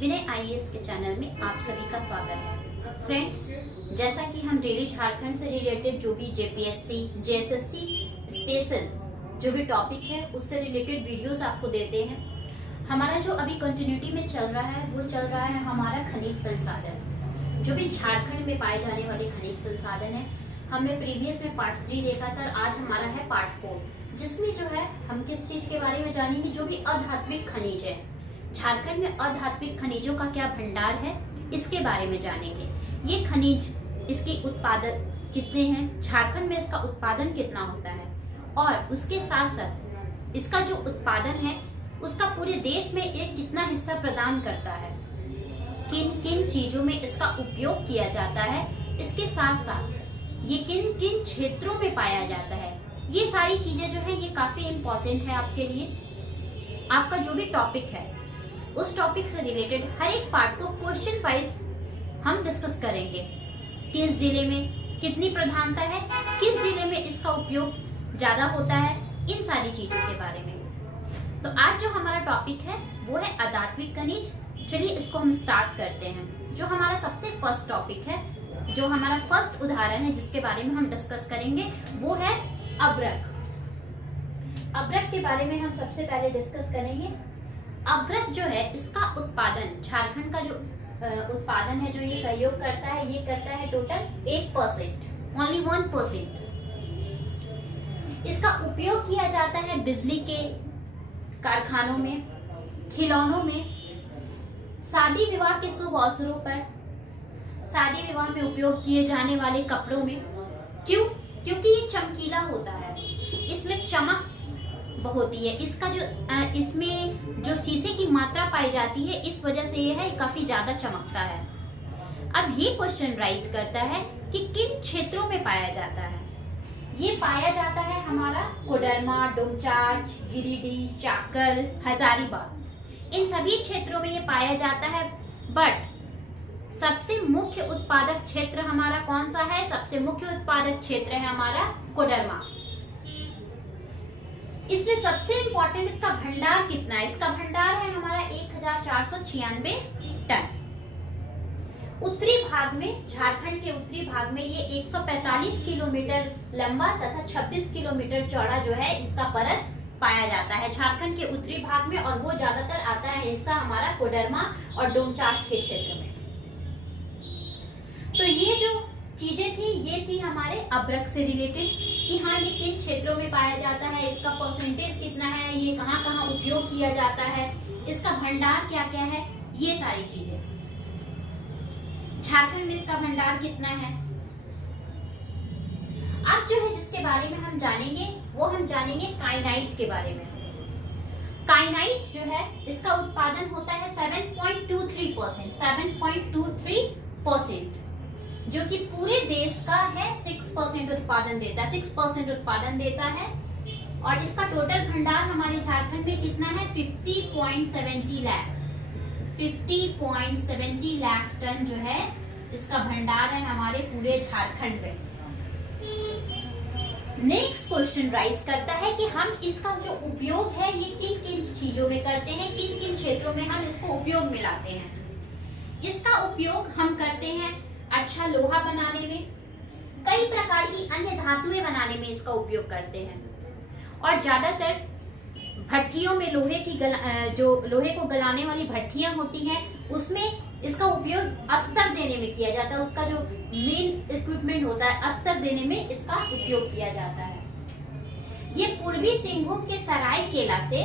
विनय IAS के channel में आप सभी का स्वागत है। फ्रेंड्स, जैसा कि हम डेली झारखंड से रिलेटेड जो भी जेपीएससी, जेएसएससी स्पेशल जो भी टॉपिक है उससे रिलेटेड वीडियोस आपको देते हैं। हमारा जो अभी कंटिन्यूटी में चल रहा है वो चल रहा है हमारा खनिज संसाधन, जो भी झारखंड में पाए जाने वाले खनिज संसाधन है। हमने प्रीवियस में पार्ट 3 देखा था, आज हमारा है पार्ट 4, जिसमें जो है हम किस चीज के बारे में जानेंगे, जो भी अधात्विक खनिज है। झारखंड में अधात्विक खनिजों का क्या भंडार है, इसके बारे में जानेंगे। ये खनिज, इसकी उत्पादन कितने हैं, झारखंड में इसका उत्पादन कितना होता है, और उसके साथ साथ इसका जो उत्पादन है उसका पूरे देश में एक कितना हिस्सा प्रदान करता है, किन किन चीजों में इसका उपयोग किया जाता है, इसके साथ साथ ये किन किन क्षेत्रों में पाया जाता है। ये सारी चीजें जो है ये काफी इंपॉर्टेंट है आपके लिए। आपका जो भी टॉपिक है उस टॉपिक से रिलेटेड हर एक पार्ट को क्वेश्चन वाइज हम डिस्कस करेंगे। किस जिले में कितनी प्रधानता है, किस जिले में इसका उपयोग ज्यादा होता है, इन सारी चीजों के बारे में। तो आज जो हमारा टॉपिक है वो है अधात्विक खनिज। चलिए इसको हम स्टार्ट करते हैं। जो हमारा सबसे फर्स्ट टॉपिक है, जो हमारा फर्स्ट उदाहरण है जिसके बारे में हम डिस्कस करेंगे वो है अभ्रक। अभ्रक के बारे में हम सबसे पहले डिस्कस करेंगे। अभ्रक जो है इसका उत्पादन, झारखंड का जो उत्पादन है जो ये सहयोग करता है, ये करता है टोटल 8%, ओनली 1%। इसका उपयोग किया जाता है बिजली के कारखानों में, खिलौनों में, शादी विवाह के शुभ अवसरों पर, शादी विवाह में उपयोग किए जाने वाले कपड़ों में। क्यों? क्योंकि ये चमकीला होता है, इसमें चमक होती है। इसका जो इसमें जो शीशे की मात्रा पाई जाती है, इस वजह से ये है काफी ज्यादा चमकता है। अब ये क्वेश्चन राइज करता है कि किन क्षेत्रों में पाया जाता है। ये पाया जाता है हमारा कोडरमा, डोमचांच, गिरिडीह, चाकल, हजारीबाग, इन सभी क्षेत्रों में ये पाया जाता है। बट सबसे मुख्य उत्पादक क्षेत्र हमारा कौन सा है? सबसे मुख्य उत्पादक क्षेत्र है हमारा कोडरमा। इसमें सबसे इंपॉर्टेंट इसका भंडार कितना है? इसका भंडार है हमारा 1496 टन। उत्तरी भाग में, झारखंड के उत्तरी भाग में ये 145 किलोमीटर लंबा तथा 26 किलोमीटर चौड़ा जो है इसका परत पाया जाता है झारखंड के उत्तरी भाग में, और वो ज्यादातर आता है हिस्सा हमारा कोडरमा और डोमचांच के क्षेत्र में। तो ये जो चीजें थी ये थी हमारे अभ्रक से रिलेटेड कि हाँ ये किन क्षेत्रों में पाया जाता है, इसका परसेंटेज कितना है, ये कहाँ कहाँ उपयोग किया जाता है, इसका भंडार क्या क्या है, ये सारी चीजें। झारखंड में इसका भंडार कितना है। अब जो है जिसके बारे में हम जानेंगे वो हम जानेंगे काइनाइट के बारे में। काइनाइट जो है इसका उत्पादन होता है 7.23%, जो कि पूरे देश का है 6% उत्पादन देता है, 6% उत्पादन देता है। और इसका टोटल भंडार हमारे झारखंड में कितना है? 50.70 लाख टन जो है इसका भंडार है हमारे पूरे झारखंड में। नेक्स्ट क्वेश्चन राइज करता है कि हम इसका जो उपयोग है ये किन किन चीजों में करते हैं, किन किन क्षेत्रों में हम इसको उपयोग में लाते हैं। इसका उपयोग हम करते हैं अच्छा लोहा बनाने में, कई प्रकार की अन्य धातुएं बनाने में इसका उपयोग करते हैं, और ज्यादातर भट्टियों में जो लोहे को गलाने वाली भट्टियां होती हैं उसमें इसका उपयोग अस्तर देने में किया जाता है। उसका जो मेन इक्विपमेंट होता है अस्तर देने में इसका उपयोग किया जाता है। ये पूर्वी सिंहभूम के सरायकेला से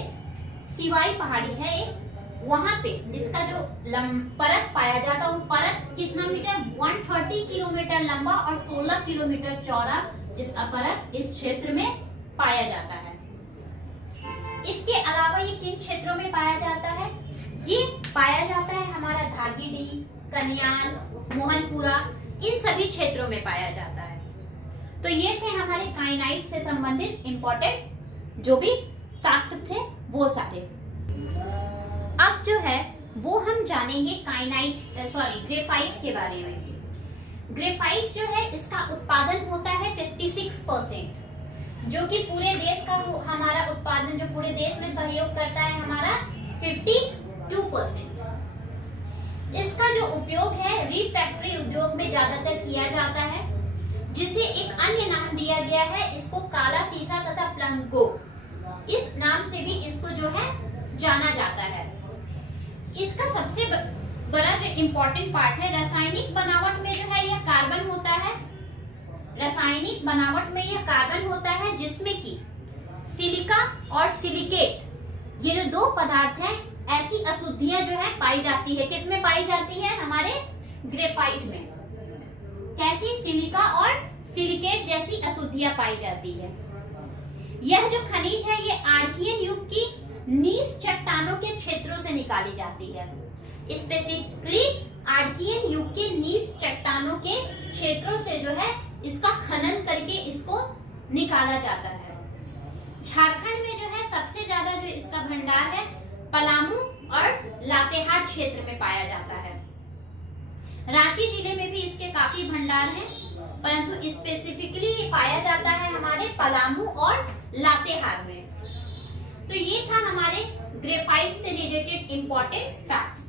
सिवाई पहाड़ी है एक, वहां पे इसका जो परत पाया जाता है वो परत कितना मीटर? 130 किलोमीटर लंबा और 16 किलोमीटर चौड़ा इसका परत इस क्षेत्र में पाया जाता है। इसके अलावा ये किन क्षेत्रों में पाया जाता है? ये पाया जाता है हमारा धागीडीह, कन्याल, मोहनपुरा, इन सभी क्षेत्रों में पाया जाता है। तो ये थे हमारे काइनाइट से संबंधित इंपॉर्टेंट जो भी फैक्ट थे वो सारे। अब जो है वो हम जानेंगे ग्रेफाइट के बारे में। ग्रेफाइट जो है इसका उत्पादन होता है 56%, जो कि पूरे देश का हमारा उत्पादन जो पूरे देश में सहयोग करता है हमारा 52%। जो उपयोग है रिफैक्टरी उद्योग में ज्यादातर किया जाता है, जिसे एक अन्य नाम दिया गया है इसको काला सीसा तथा प्लंगो, इस नाम से भी इसको जो है जाना जाता है। इसका सबसे बड़ा जो इम्पोर्टेंट पार्ट है, रासायनिक बनावट में जो है यह कार्बन होता है। रासायनिक बनावट में यह कार्बन होता है, जिसमें कि सिलिका और सिलिकेट, ये जो दो पदार्थ हैं, ऐसी अशुद्धियां जो है पाई जाती है। किसमें पाई जाती है? हमारे ग्रेफाइट में। कैसी? सिलिका और सिलिकेट जैसी अशुद्धियां पाई जाती है। यह जो खनिज है ये आर्कियन युग की नीस चट्टानों के क्षेत्रों से निकाली जाती है। स्पेसिफिकली आर्कियन युग के नीस चट्टानों के क्षेत्रों से जो है इसका खनन करके इसको निकाला जाता है। झारखंड में जो है सबसे ज्यादा जो इसका भंडार है पलामू और लातेहार क्षेत्र में पाया जाता है। रांची जिले में भी इसके काफी भंडार हैं, परंतु स्पेसिफिकली ये पाया जाता है हमारे पलामू और लातेहार में। तो ये था हमारे ग्रेफाइट से रिलेटेड इंपॉर्टेंट फैक्ट्स।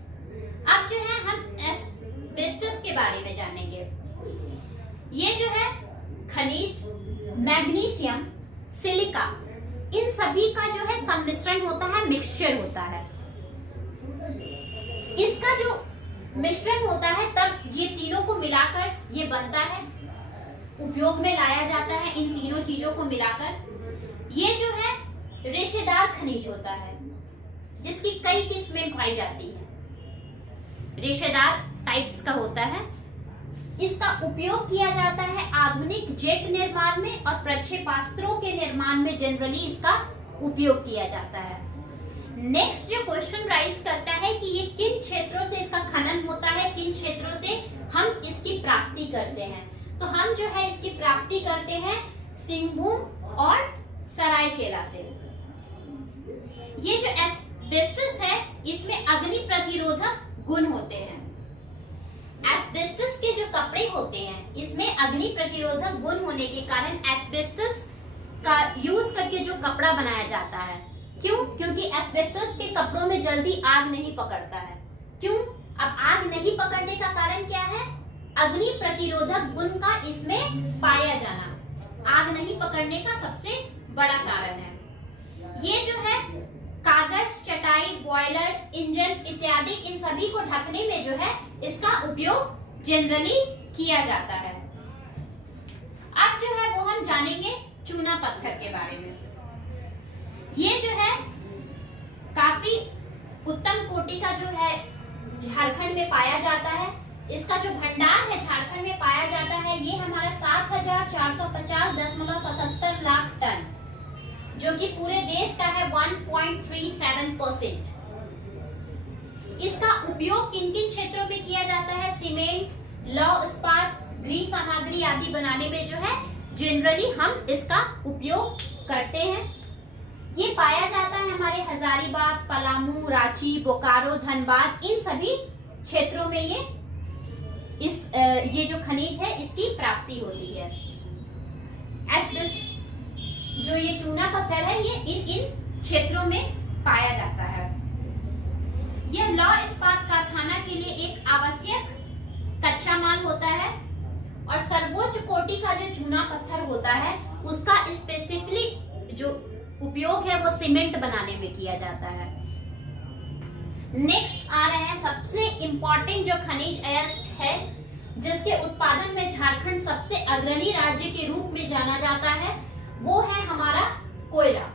अब जो है हम एस्बेस्टस के बारे में जानेंगे। ये जो है खनिज मैग्नीशियम, सिलिका, इन सभी का जो है सम्मिश्रण होता है, मिक्सचर होता है। इसका जो मिश्रण होता है तब ये तीनों को मिलाकर ये बनता है, उपयोग में लाया जाता है। इन तीनों चीजों को मिलाकर ये जो है रेशेदार खनिज होता है, जिसकी कई किस्में पाई जाती है। रेशेदार टाइप्स का होता है। इसका उपयोग किया जाता है आधुनिक जेट निर्माण में और प्रक्षेपास्त्रों के निर्माण में जनरली इसका उपयोग किया जाता है। नेक्स्ट जो क्वेश्चन राइज करता है कि ये किन क्षेत्रों से इसका खनन होता है, किन क्षेत्रों से हम इसकी प्राप्ति करते हैं। तो हम जो है इसकी प्राप्ति करते हैं सिंहभूम और सरायकेला से। ये जो एस्बेस्टस है इसमें अग्नि प्रतिरोधक गुण होते हैं। एस्बेस्टस के जो कपड़े होते हैं इसमें अग्नि प्रतिरोधक गुण होने के कारण एस्बेस्टस का यूज करके जो कपड़ा बनाया जाता है। क्यों? क्योंकि एस्बेस्टस के कपड़ों में जल्दी आग नहीं पकड़ता है। क्यों? अब आग नहीं पकड़ने का कारण क्या है? अग्नि प्रतिरोधक गुण का इसमें पाया जाना आग नहीं पकड़ने का सबसे बड़ा कारण है। ये जो है कागज, चटाई, बॉयलर, इंजन इत्यादि, इन सभी को ढकने में जो है इसका उपयोग जनरली किया जाता है। अब जो है वो हम जानेंगे चूना पत्थर के बारे में। ये जो है काफी उत्तम कोटि का जो है झारखंड में पाया जाता है। इसका जो भंडार है झारखंड में पाया जाता है ये हमारा 7,450.77 लाख टन, जो कि पूरे देश का है 1.37%। इसका उपयोग किन किन क्षेत्रों में किया जाता है? सीमेंट, लौह इस्पात, गृह सामग्री आदि बनाने में जो है जनरली हम इसका उपयोग करते हैं। ये पाया जाता है हमारे हजारीबाग, पलामू, रांची, बोकारो, धनबाद, इन सभी क्षेत्रों में ये जो खनिज है इसकी प्राप्ति होती है। जो ये चूना पत्थर है ये इन क्षेत्रों में पाया जाता है। यह लौह इस्पात कारखाना के लिए एक आवश्यक कच्चा माल होता है और सर्वोच्च कोटि का जो चूना पत्थर होता है उसका स्पेसिफिकली जो उपयोग है वो सीमेंट बनाने में किया जाता है। नेक्स्ट आ रहे हैं सबसे इंपॉर्टेंट जो खनिज है जिसके उत्पादन में झारखंड सबसे अग्रणी राज्य के रूप में जाना जाता है, वो है हमारा कोयला।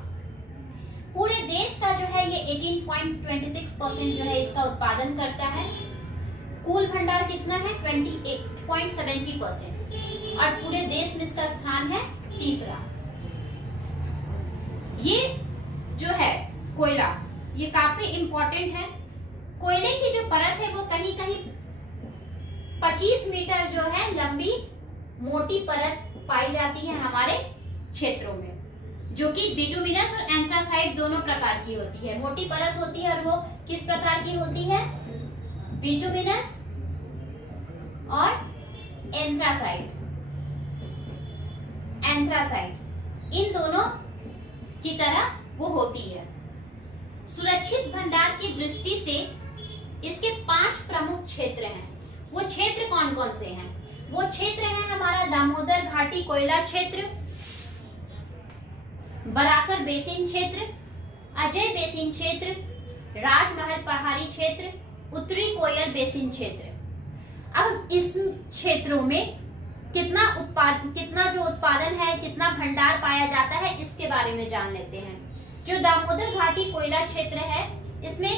पूरे देश का जो है ये 18.26% जो है इसका उत्पादन करता है। कुल भंडार कितना है? 28.70% और पूरे देश में इसका स्थान है तीसरा। ये जो है कोयला ये काफी इंपॉर्टेंट है। कोयले की जो परत है वो कहीं कहीं 25 मीटर जो है लंबी मोटी परत पाई जाती है हमारे क्षेत्रों में, जो कि बिटुमिनस और एंथ्रासाइट दोनों प्रकार की होती है। मोटी परत होती है और वो किस प्रकार की होती है? बिटुमिनस और एंथ्रासाइट इन दोनों की तरह वो होती है। सुरक्षित भंडार की दृष्टि से इसके 5 प्रमुख क्षेत्र हैं। वो क्षेत्र कौन कौन से हैं? वो क्षेत्र है हमारा दामोदर घाटी कोयला क्षेत्र, बराकर बेसिन क्षेत्र, अजय बेसिन क्षेत्र, राजमहल पहाड़ी क्षेत्र, उत्तरी कोयल बेसिन क्षेत्र। अब इस क्षेत्रों में कितना जो उत्पादन है, कितना भंडार पाया जाता है, इसके बारे में जान लेते हैं। जो दामोदर घाटी कोयला क्षेत्र है, इसमें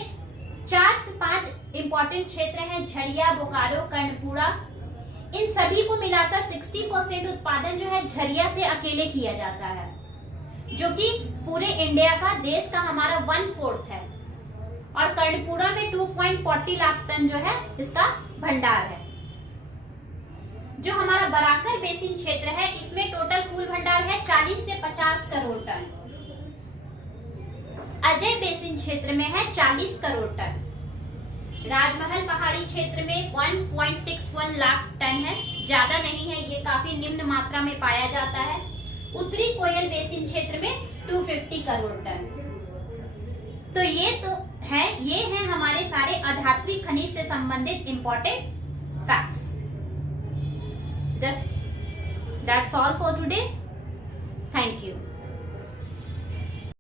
4 से 5 इंपॉर्टेंट क्षेत्र हैं, झरिया, बोकारो, कर्णपुरा। इन सभी को मिलाकर 60% उत्पादन जो है झरिया से अकेले किया जाता है, जो कि पूरे इंडिया का, देश का हमारा 1/4 है। और कर्णपुरा में 2.40 लाख टन जो है इसका भंडार है। जो हमारा बराकर बेसिन क्षेत्र है, इसमें टोटल कुल भंडार है 40 से 50 करोड़ टन। अजय बेसिन क्षेत्र में है 40 करोड़ टन। राजमहल पहाड़ी क्षेत्र में 1.61 लाख टन है, ज्यादा नहीं है, ये काफी निम्न मात्रा में पाया जाता है। उत्तरी कोयल बेसिन क्षेत्र में 250 करोड़ टन। तो ये है हमारे सारे अधात्विक खनिज से संबंधित important facts. That's all for today. Thank you.